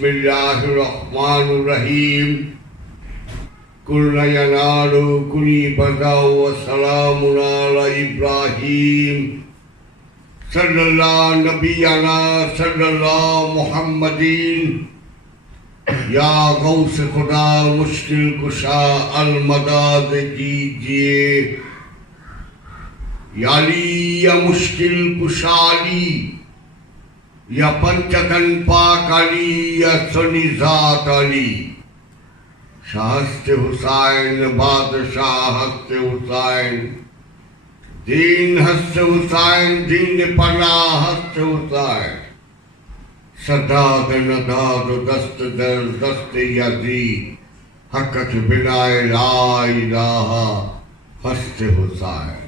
Bismillahirrahmanirrahim. Kulna yanalu kuni badaw wa salamun ala Ibrahim. Sallallahu nabiyana sallallahu Muhammadin. Ya Ghaus खुदा मुश्किल कुशा अलमदाद कीजिए याली या मुश्किल कुशाली या पंचकन पाकाली या सनिजात अली शाहस्ते हुसैन बादशाह हस्ते हुसैन दीन हस्ते हुसैन दीन पना हस्ते हुसैन सदाद नदाद दस्त दर दस्त यदी हक़त बिनाए ला इलाहा हस्ते हुसैन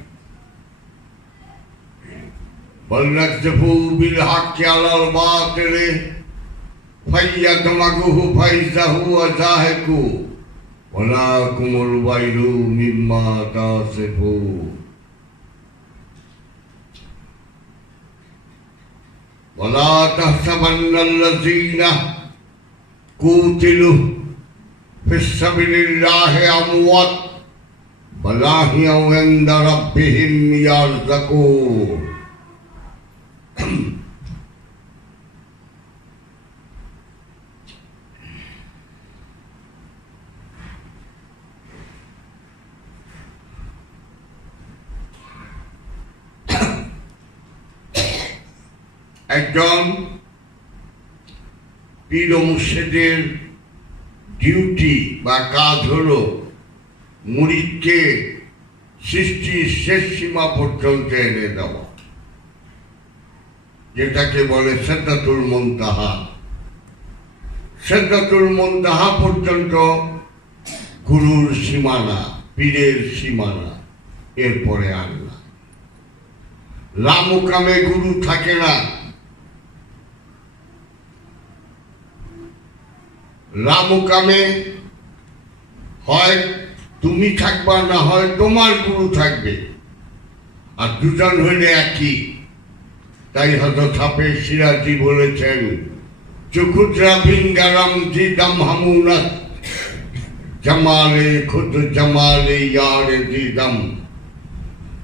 बल नज़्फ़ू बिल हक़ अलल बातिल फयदमगहु फैज़हु अज़ाहिकु वलाकुमुल वैलु मिम्मा तासिफून वला तहसबन्नल्लज़ीना क़ूतिलू फ़िस्सबीलिल्लाहि अमवात बल अह्यउ इंद रब्बिहिम यर्ज़क़ून একজন পীর ও মুর্শিদের ডিউটি বা কাজ হলো মুরিদকে সৃষ্টির শেষ সীমা পর্যন্ত এনে দেওয়া, যেটাকে বলে সিদরাতুল মুনতাহা। সিদরাতুল মুনতাহা পর্যন্ত গুরুর সীমানা, পীরের সীমানা, এরপরে আল্লাহ। লামুকামে গুরু থাকে না, লামুকামে হয় তুমি থাকবা, না হয় তোমার গুরু থাকবে, আর দুজন হইলে একই। তাই হযরত হাফেজ সিরাজি বলেছেন, চুকুদ্রা বিঙ্গারাম জিদাম হামুনা জামালে খুদ জামালে ইয়ারে দিদাম।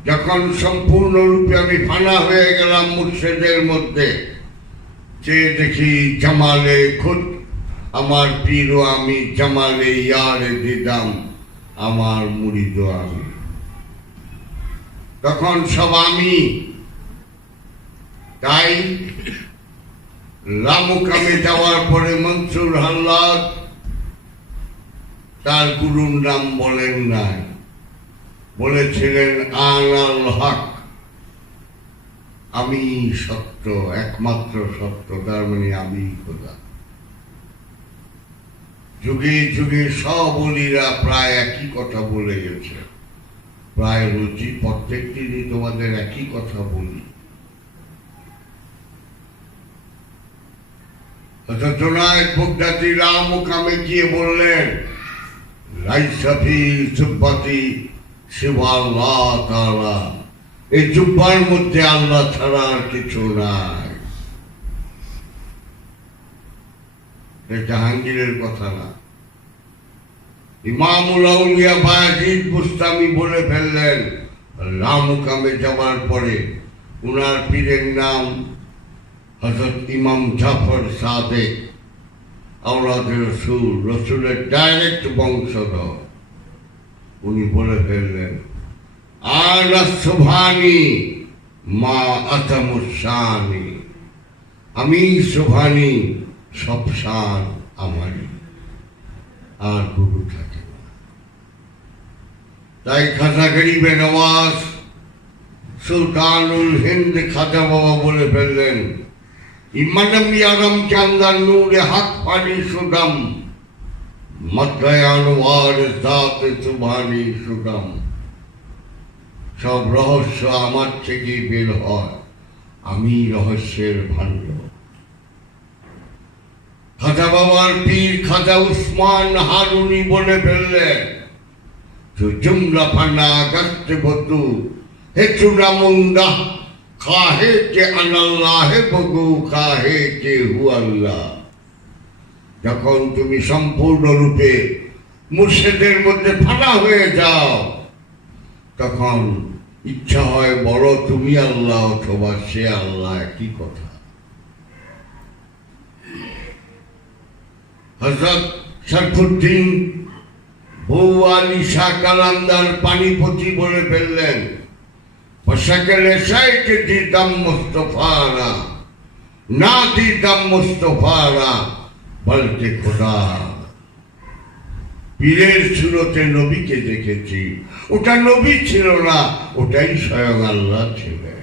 যখন সম্পূর্ণরূপে আমি ফানা হয়ে গেলাম মুর্শিদের মধ্যে, চেয়ে দেখি জামালে খুদ, আমার পীর আমি, জামালে ইয়ারে দিদাম, আমার মুরিদ আমি। তখন সব আমি। তাই লামুকামে যাওয়ার পরে মনসুর হাল্লাদ তার গুরুর নাম বলেন নাই, বলেছিলেন আনাল হক, আমি সত্য, একমাত্র সত্য, তার মানে আমি খোদা। যুগে যুগে সব অলিরা প্রায় একই কথা বলে গেছে, প্রায় রোজই প্রত্যেক দিনই তোমাদের একই কথা বলি। জোনায়েদ বাগদাদী লামুকামে গিয়ে বললেন, লাইসা ফি জুব্বাতি সিওয়া আল্লাহ তাআলা, এই জুব্বার মধ্যে আল্লাহ ছাড়া আর কিছু নাই। জাহাঙ্গীরের কথা না, ইমামুল আউলিয়া বায়াজিদ বুস্তামি বলে ফেললেন লামুকামে যাওয়ার পরে। উনার পীরের নাম হযরত ইমাম জাফর সাদেক, আওলাদে রসুল, রসুলের ডাইরেক্ট বংশধর। উনি বলে ফেললেন, আনা সুবহানি মা আতামুসানি, আমি সুবহানি, সব শান আমারই, আর গুরু থাকে না। তাই খাজা গরিবে নওয়াজ সুলতানুল হিন্দ খাজা বাবা বলে ফেললেন, ইমানম ইয়ারম চান্দার নূরে হক পানি সুদম মধ্যায়ানুয়ার জাত সুবহানি সুদম। সব রহস্য আমার থেকে বের হয়, আমি রহস্যের ভাণ্ডার। খাজা বাবার পীর খাজা উসমান হারুনি বলে ফেললেন, জুমলা ফানা গস্ত বতু হে চুনা মুন্দা খাহে কে আনাল্লাহে বগু খাহে কে হু আল্লাহ। যখন তুমি সম্পূর্ণরূপে মুর্শিদের মধ্যে ফানা হয়ে যাও, তখন ইচ্ছা হয় বড় তুমি আল্লাহ অথবা সে আল্লাহ, একই কথা। হযরত শরফুদ্দীন বউ আলী শাহ কালান্দার পানিপতি বলে ফেললেন, পোশাকের সাইকে দিতাম মুস্তফারা, না দিতাম মুস্তফারা বলতে খোদা। পীরের সুরতে নবীকে দেখেছি, ওটা নবী ছিল না, ওটাই স্বয়ং আল্লাহ ছিলেন।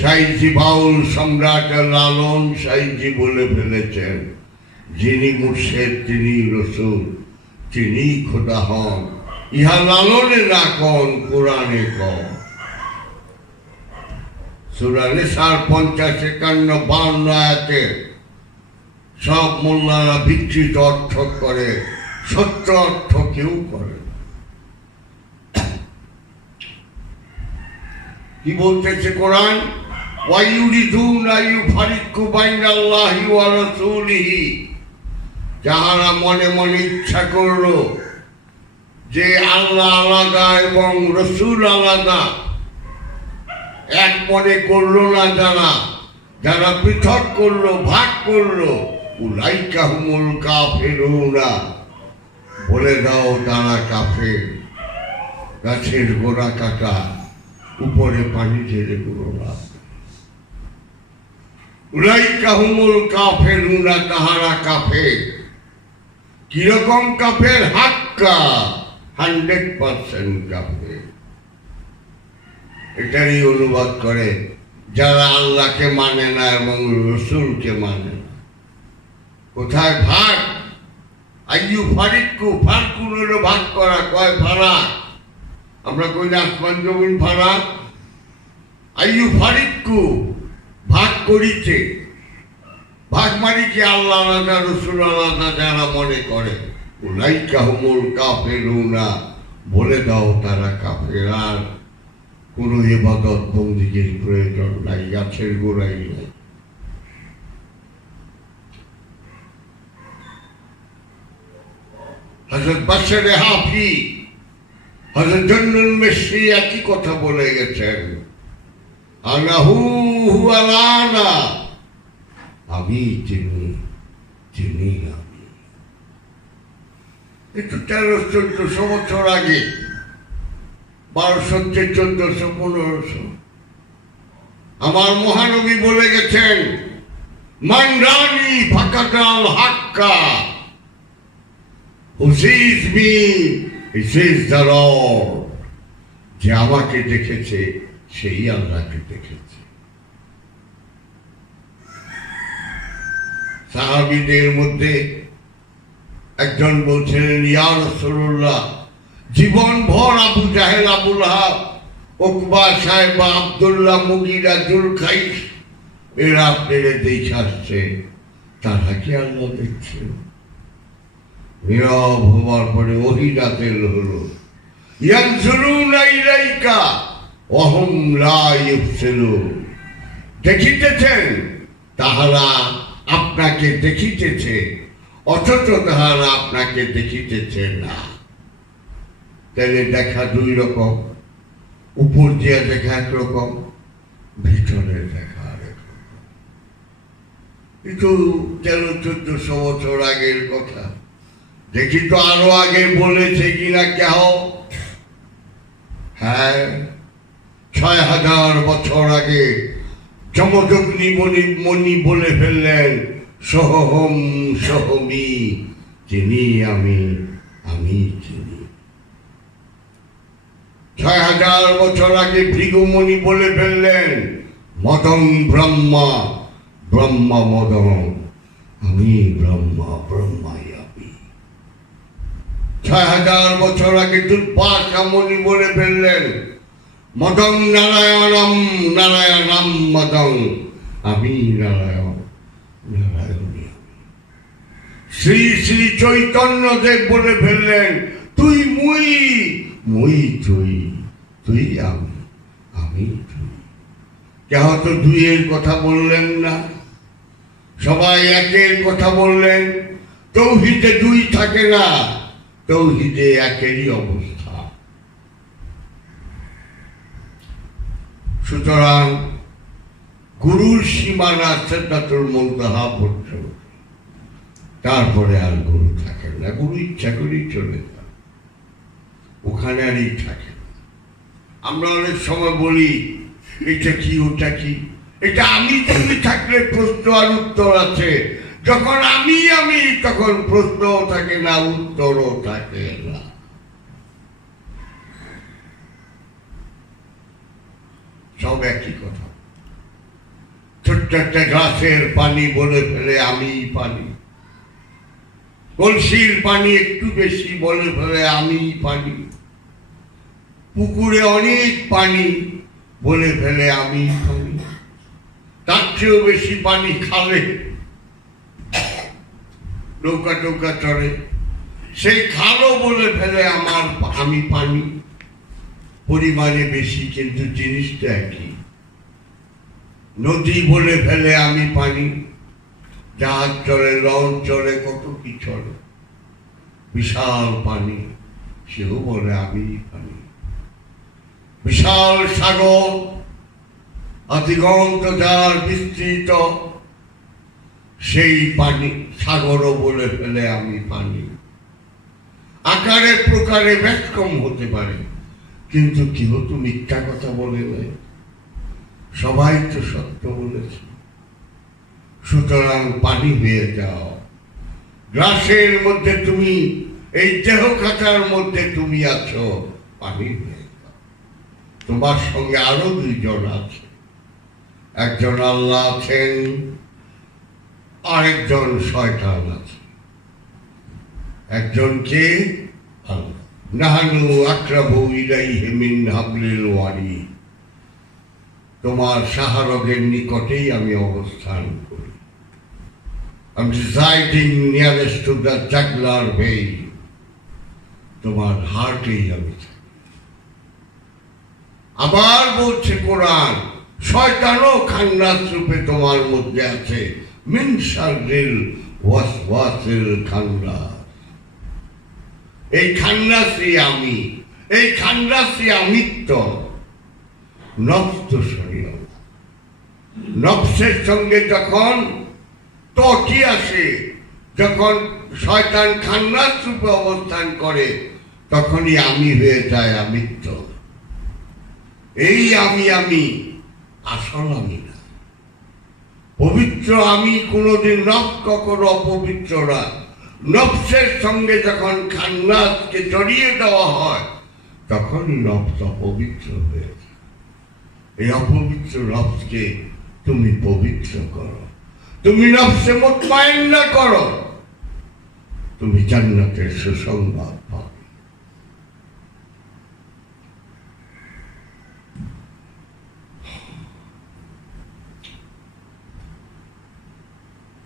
সাইজি বাউল সম্রাট লালন সাইজি বলে ফেলেছেন, যিনি মুর্শিদ তিনি রসূল, তিনি খোদা হন, ইহা লালনে না কন কোরআনে কন। সূরা নিসার 50, 51, 52 আয়াতে সব মোল্লারা বিকৃত অর্থ করে, সত্য অর্থ কেউ করে। কি বলতেছে কোরআন? ওয়ায়ুরিদুনা ইউফারিকু বাইনাল্লাহি ওয়া রাসূলিহি, যাহারা মনে মনে ইচ্ছা করলো যে আল্লাহ আলাদা এবং রসূল আলাদা, এক মনে করলো না, যারা পৃথক করলো, ভাগ করলো, উলাইকা হুমুল কাফিরুনা, বলে দাও তারা কাফের। গাছের গোড়া কাটা, উপরে পানি ঢেলে গুলো না। উলাইকা হুমুল কাফিরুনা, তাহারা কাফের। কিরকম কাফের? হাক্কা, 100% কাফের। এটারই অনুবাদ করে যারা আল্লাহকে মানে না এবং রসুলকে মানে না। কোথায় ভাগ? আইয়ু ফারিকু, ফারকুন হলো ভাগ করা, কয় ফারাক। আমরা কই না আসমান জমিন ফারাক? আইয়ু ফারিকু, ভাগ করিতে। ভাগ মানে কি? আল্লাহ আলাদা রসুল আলাদা যারা মনে করে, উলাইকা হুমুল কাফিরুনা, বলে দাও তারা কাফের। আর কোনো ইবাদত বন্দিগির প্রয়োজন নাই, গাছের গোড়াই নাই। হযরত বাশারে হাফি, হযরত জন্নুল মিশরি একই কথা বলে গেছেন, আনাহু হুয়ালানা, আমি চিনি, চিনি আমি। একটু 1300-1400 বছর আগে, 1200 থেকে 1400, 1500, আমার মহানবী বলে গেছেন, মান রানি ফাকাতাল হাক্কা, who sees me, he sees the Lord. যে আমাকে দেখেছে সেই আল্লাহকে দেখেছে। সাহাবীদের মধ্যে একজন বলছিলেন, ইয়া রাসূলুল্লাহ, জীবন ভর আবু জাহেল, আবু লাহাব, উকবা, সাইবা, আব্দুল্লাহ, মুগিরা, জুলখাইস, এরা আপনারা দেখে আসছে, তারা কি আল্লাহ দেখছে? নীরব হবার পরে ওহী নাযিল হলো, ইয়ানজুরুনা ইলাইকা ওয়া হুম লা ইউবসিরুন, দেখিতেছেন তাহারা আপনাকে দেখিতেছে, অথচ তাহারা আপনাকে দেখিতেছে না। তাহলে দেখা দুই রকম, উপর দিয়ে দেখা একরকম, ভিতরে দেখা আরেক রকম। কিন্তু 1300-1400 বছর আগের কথা। দেখি তো আরো আগে বলেছে কিনা কেহ? হ্যাঁ, 6000 বছর আগে যমদগ্নি মণি বলে ফেললেন, সোহম সোহমি, চিনি আমি, আমি চিনি। 6000 বছর আগে ভৃগুমণি বলে ফেললেন, মদং ব্রহ্মা, ব্রহ্মা মদং, আমি ব্রহ্মা, ব্রহ্মাই আমি। 6000 বছর আগে দুর্বাসা মুনি বলে ফেললেন, মদং নারায়ণম, নারায়ণম মদং, আমি নারায়ণ, নারায়ণী আমি। শ্রী শ্রী চৈতন্য দেব বলে ফেললেন, তুই মুই, মুই তুই, তুই আমি, আমি তুই। কেহ তো দুইয়ের কথা বললেন না। সবাই একের কথা বললেন। তৌহিদে দুই থাকে না, তৌহিদে একেরই অবস্থা। সুতরাং গুরুর সীমানা সিদ্ধাতুল মুনতাহা পর্যন্ত, তারপরে আর গুরু থাকে না। গুরু ইচ্ছা করেই চলে যান, ওখানে আর এই থাকে না। আমরা অনেক সময় বলি এটা কি ওটা কি, এটা আমি তুমি থাকলে প্রশ্ন আর উত্তর আছে। যখন আমি তখন প্রশ্নও থাকে না, উত্তরও থাকে না। সব একই কথা। ছোট্ট একটা গ্লাসের পানি বলে ফেলে আমি পানি, কলসির পানি একটু বেশি বলে ফেলে আমি পানি, পুকুরে অনেক পানি বলে ফেলে আমি পানি, তার চেয়েও বেশি পানি খালে নৌকা টৌকা চড়ে, সেই খালও বলে ফেলে আমি পানি। পরিমাণে বেশি কিন্তু জিনিসটা একই। নদী বলে ফেলে আমি পানি, জাহাজ চলে, লঞ্চ চলে, কত কি চলে, বিশাল পানি, সেও বলে আমি পানি। বিশাল সাগর, অতিগন্ত যার বিস্তৃত, সেই পানি সাগরও বলে ফেলে আমি পানি। আকারে প্রকারে ব্যক্রম হতে পারে, কিন্তু কেউ তো মিথ্যা কথা বলে নাই, সবাই তো সত্য বলেছে। সুতরাং পানি হয়ে যাও। গ্লাসের মধ্যে তুমি, এই দেহ খাতার মধ্যে তুমি আছো, পানি হয়ে যাও। তোমার সঙ্গে আরো দুইজন আছে, একজন আল্লাহ আছেন, আরেকজন শয়তান আছে। একজনকে আল্লাহ, নাহানু আকরাবু ইলাইহি মিন হাবলিল ওয়ারিদ, তোমার শাহরগের নিকটেই আমি অবস্থান করি। I'm residing nearest to the jugular vein, তোমার হার্টেই আমি থাকি। আবার বলছে কোরআন, শয়তানও খান্নাস রূপে তোমার মধ্যে আছে, মিন শাররিল ওয়াসওয়াসিল খান্নাস। এই খান্নাসই আমি, এই খান্নাসই আমিত্ব। নফস তো শরীর, নফসের সঙ্গে যখন তটি আসে, যখন শয়তান খান্নাস রূপে অবস্থান করে, তখনই আমি হয়ে যায় আমিত্ব। এই আমি আসল আমি না, পবিত্র আমি কোনোদিন নফস কখনো অপবিত্র না। নফসের সঙ্গে যখন খান্নাসকে জড়িয়ে দেওয়া হয়, তখনই নফস অপবিত্র হয়ে যায়। এই অপবিত্র নফসকে তুমি পবিত্র করো, তুমি নফসে মুতমাইন্না করো, তুমি জান্নাতের সুসংবাদ পাবে।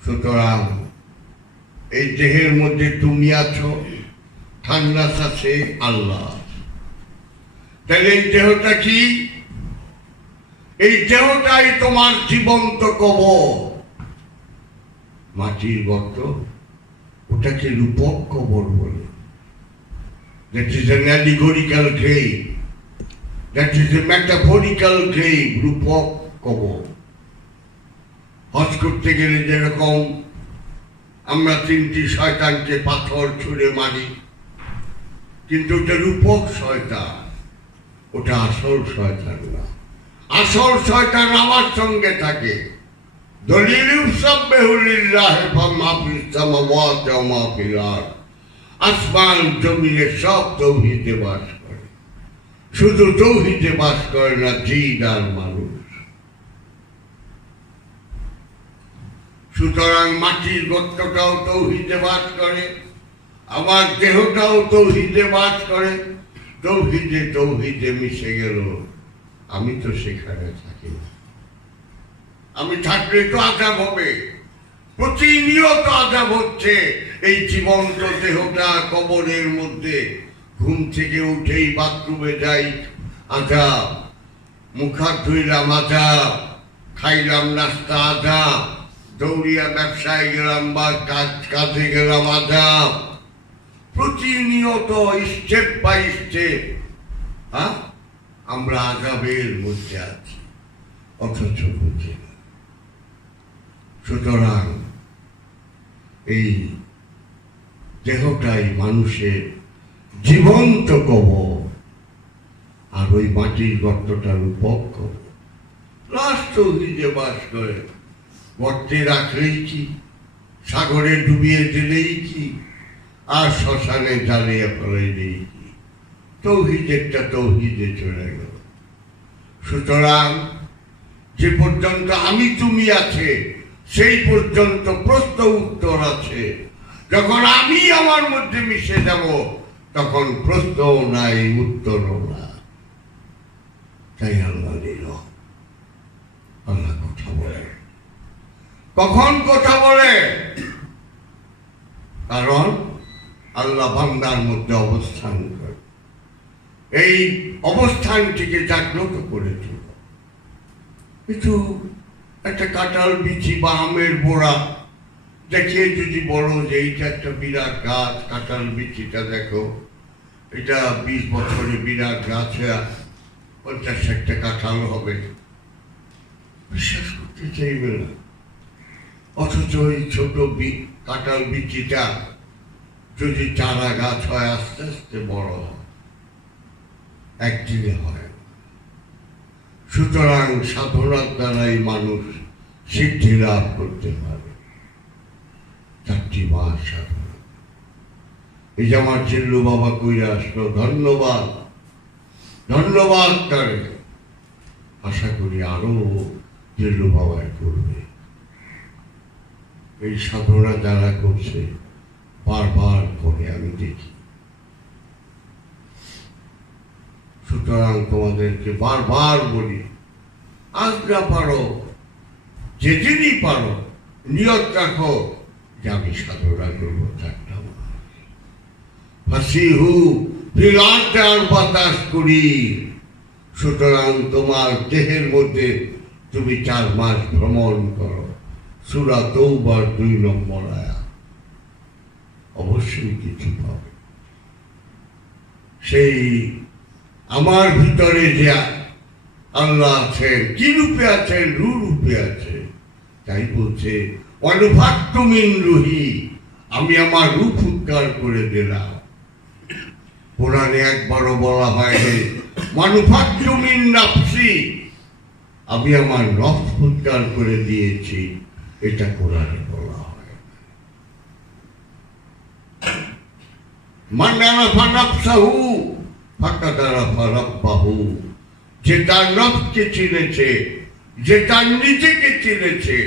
সুতরাং এই দেহের মধ্যে তুমি আছো, খান্নাস আছে, আল্লাহ। তাহলে এই দেহটা কি? এই দেহটাই তোমার জীবন্ত কবর। মাটির গর্ত, ওটাকে রূপক কবর বলে। That is an allegorical grave. That is a metaphorical grave, রূপক কবর। হজ করতে গেলে যেরকম আমরা 3টি শয়তানকে পাথর ছুঁড়ে মারি, কিন্তু ওটা রূপক শয়তান, ওটা আসল শয়তান না। আসল শয়তান আমার সঙ্গে থাকে। দলিল ইউসাব্বিহু লিল্লাহি মা ফিস সামাওয়াতি ওয়া মা ফিল আরদ, আসমান জমিনে সব তৌহিদে বাস করে। শুধু তৌহিদে বাস করে না জিন আর মানুষ। সুতরাং মাটির গর্তটাও তৌহিদে বাস করে, আমার দেহটাও তৌহিদে বাস করে। তৌহিদে মিশে গেল, আমি তো সেখানে থাকি না। আমি থাকলে তো আযাব হবে, প্রতিনিয়ত আযাব হচ্ছে। এই জীবন্ত দেহটা কবরের মধ্যে, ঘুম থেকে উঠেই বাথরুমে যাই আযাব, মুখ হাত ধুইলাম আযাব, খাইলাম নাস্তা আযাব, দৌড়িয়া ব্যবসায় গেলাম বা কাজে গেলাম আজাব, প্রতিনিয়ত স্টেপ বাই স্টেপ আমরা আজাবের মধ্যে আছি, অথচ বুঝি না। সুতরাং এই দেহটাই মানুষের জীবন্ত কবর, আর ওই মাটির গর্তটার উপক কবর। রাষ্ট্র যে বাস করে গর্তে রাখলেই কি, সাগরে ডুবিয়ে দিলেই কি, আর শ্মশানে জ্বালিয়ে ফেলাইলেই কি, তৌহিদেরটা তৌহিদে চলে গেল। সুতরাং যে পর্যন্ত আমি তুমি আছে সেই পর্যন্ত প্রশ্ন উত্তর আছে। যখন আমি আমার মধ্যে মিশে যাব তখন প্রশ্নও নাই, উত্তরও না। তাই আল্লাহ নিল, আল্লাহ কথা বলে। কখন কথা বলে? কারণ আল্লাহ বান্দার মধ্যে অবস্থান করে, এই অবস্থানটিকে জাগ্রত করে দিল। কিন্তু একটা কাঁঠাল বিচি বা আমের বোড়া দেখিয়ে যদি বলো যে এইটা একটা বিরাট গাছ, কাঁঠাল বিচিটা দেখো, এটা 20 বছরে বিরাট গাছ হয়ে 50-60টা কাঁঠাল হবে, বিশ্বাস করতে চাইবে না। অথচ ওই ছোট কাঁঠাল বিচিটা যদি চারা গাছ হয় আস্তে আস্তে বড় হয়, একদিনে হয়। সুতরাং সাধনার দ্বারাই মানুষ সিদ্ধি লাভ করতে পারে। 4টি মাস সাধনা। এই যে আমার চিল্লু বাবা কইরা আসলো, ধন্যবাদ, ধন্যবাদ তারে। আশা করি আরো চিল্লু বাবাই করবে। এই সাধনা যারা করছে বারবার করে আমি দেখি। সুতরাং তোমাদেরকে বারবার বলি, আজ না পারো, যেদিনই পারো নিয়ত রাখো যে আমি সাধনা করবো 4টা মাস। ফাসিহু ফিল আরদি আরবাতাস করি। সুতরাং তোমার দেহের মধ্যে তুমি 4 মাস ভ্রমণ করো। সূরা তওবার 2 নম্বর আয়াত। অবশ্যই কিছু পাবে। সেই আমার ভিতরে যে আল্লাহ আছেন, কি রূপে আছেন? রূপে আছেন। তাই বলছে অনুভাক্তু মিন রুহি, আমি আমার রূপ উদ্ধার করে দিলাম। কোরআনে একবারও বলা হয়নি মানুফাক্তু মিন নাফসি, আমি আমার নফস উদ্ধার করে দিয়েছি, এটা কোরআনে বলা হয়। মান আরাফা নাফসাহু ফাকাদ আরাফা রাব্বাহু, যে তার নফসকে চিনেছে, যে তার নিজেকে চিনেছে,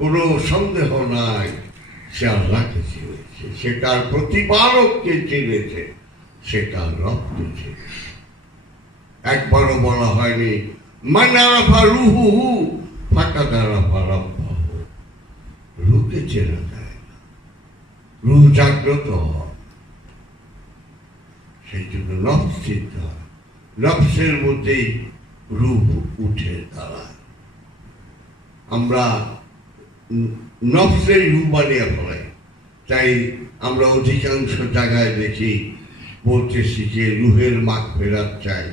কোনো সন্দেহ নাই সে আল্লাহকে চিনেছে, সে তার প্রতিপালককে চিনেছে, সে তার রবকে চিনেছে। একবারও বলা হয়নি মান আরাফা রুহুহু ফাকাদ আরাফা রাব্বাহু। রূহকে চেনা যায় না, রূহ জাগ্রত হয়, সেই জন্য নফস চিনতে হয়। নফসের মধ্যেই রূহ উঠে দাঁড়ায়। আমরা নফসের রূহ বানিয়ে ফেলাই। তাই আমরা অধিকাংশ জায়গায় দেখি বলতে শিখে রুহের মাগফিরাত চাই,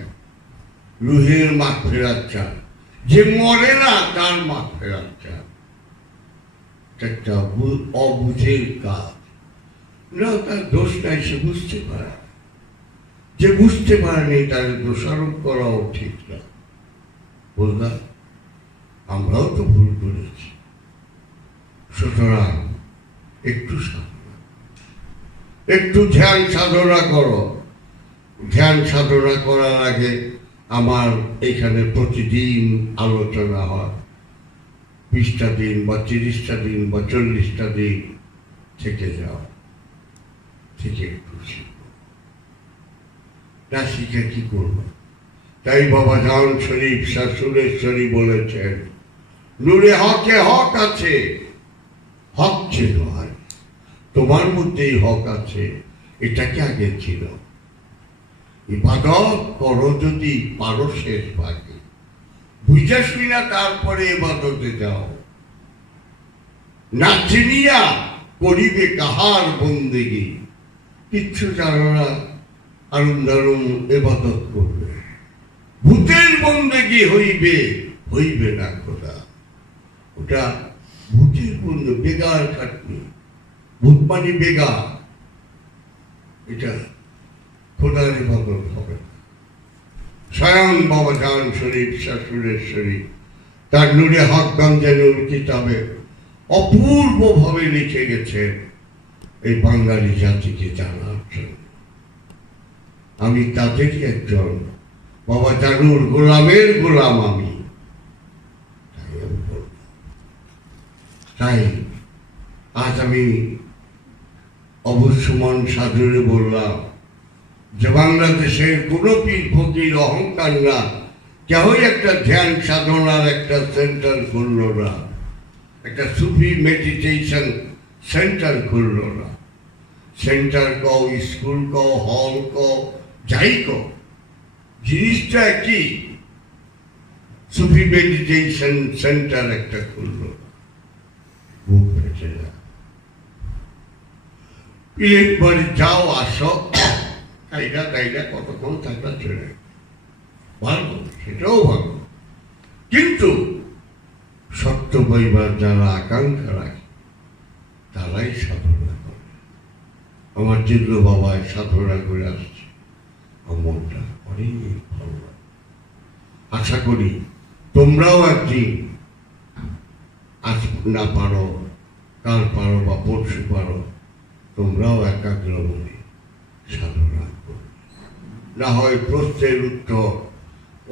রুহের মাগফিরাত চাই। যে মরে না তার মাগফিরাত চাই। একটা অবুঝের কাজ না, তার দোষ নাই, সে বুঝতে পারে। যে বুঝতে পারেনি তার দোষারোপ করাও ঠিক না। বললাম আমরাও তো ভুল করেছি। সুতরাং একটু সাধনা, একটু ধ্যান সাধনা করো। ধ্যান সাধনা করার আগে আমার এখানে প্রতিদিন আলোচনা হয়। 20টা দিন বা 30টা দিন বা 40টা দিন থেকে যাও, থেকে একটু শিখো। না শিখে কি করবো? তাই বাবা জান শরীফ শাহ সুরেশ্বরী বলেছেন, নূরে হকে হক আছে, হক ছিল আর তোমার মধ্যেই হক আছে, এটাকে আগে ছিল। ইবাদত করো যদি পারো শেষ ভাগে, বুঝাসি না তারপরে ইবাদতে যাও। না চিনিয়া করিবে কাহার বন্দেগী, কিচ্ছু জানো না, আরুম দারুম এবাদত করবে। ভূতের বন্দেগী হইবে, হইবে না খোদা। ওটা ভূতের বন্দে, বেগার খাটনি। ভূত মানে বেগা, এটা খোদার ইবাদত হবে না। স্বয়ং বাবা জান শরীফ শাশুড়েশ্বরী তার নূরে হক গঞ্জের কিতাবে অপূর্বভাবে লিখে গেছে এই বাঙালি জাতিকে জানার জন্য। আমি তাদেরই একজন, বাবা জানুর গোলামের গোলাম আমি। তাই আজ আমি অবশ্যমান সাধুরে বললাম যে বাংলাদেশের কোনো পীর ফকির অহংকার না, কেউই একটা ধ্যান সাধনার একটা সেন্টার খুললো না, একটা সুফি মেডিটেশন সেন্টার খুললো না। সেন্টার কও, স্কুল কও, হল কও, যাই কও, জিনিসটা কি? সুফি মেডিটেশন সেন্টার একটা খুললো না। বুক ফেটে যায়। পীরের বাড়ি যাও, আসো, তাইরা তাইরা কতক্ষণ থাকলে চলে ভালো, সেটাও ভালো। কিন্তু সত্য পাইবার যারা আকাঙ্ক্ষা রাখে তারাই সাধনা করে। আমার জিল্লু বাবায় সাধনা করে আসছে, মনটা অনেক ভালো লাগে। আশা করি তোমরাও একদিন, আজ না পারো, কাল পারো বা পরশু পারো, তোমরাও একাগ্র মনে সাধনা করো। না হয় প্রশ্নের উত্তর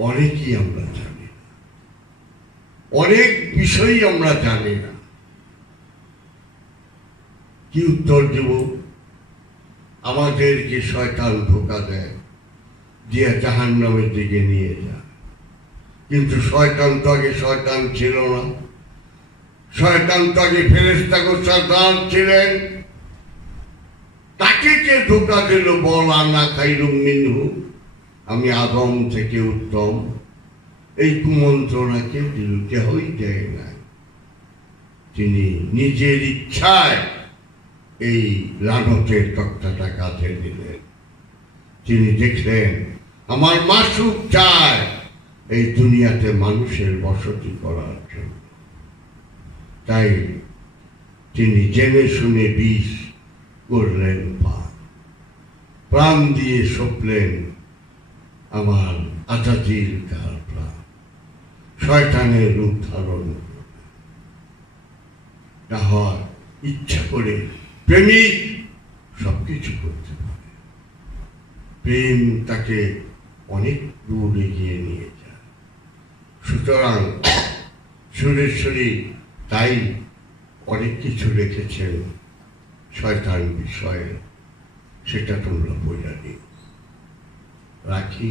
অনেকই আমরা জানি না, অনেক বিষয়ই আমরা জানি না। কি উত্তর দেব? আমাদেরকে শয়তান ধোঁকা দেয়, দিয়ে জাহান্নামের দিকে নিয়ে যায়। কিন্তু শয়তান তো আগে শয়তান ছিল না, শয়তান তো আগে ফেরেশতাগো সর্দার ছিলেন। তাকে কে ধোঁকা দিল? বল আনা খাইরুম মিনহু, আমি আদম থেকে উত্তম। এই কুমন্ত্রণা কে দিল? কেহই দেয় না। তিনি নিজের ইচ্ছায় এই লানতের তক্তাটা কাঁধে দিলেন। তিনি দেখলেন আমার মাসুক চায় এই দুনিয়াতে মানুষের বসতি করার জন্য। তাই তিনি জেনে শুনে বিষ করলেন পান, প্রাণ দিয়ে সপলেন আমার আজাদিল কার প্রাণ, শয়তানের রূপ ধারণ করলেন। তা হয় ইচ্ছা করে প্রেমিক সবকিছু করতে পারে। প্রেম তাকে অনেক দূর এগিয়ে নিয়ে যায়। সুতরাং সুরেশ্বরী তাই অনেক কিছু রেখেছেন শয়তান বিষয়ে, সেটা তোমরা বোঝা নিও। রাখি।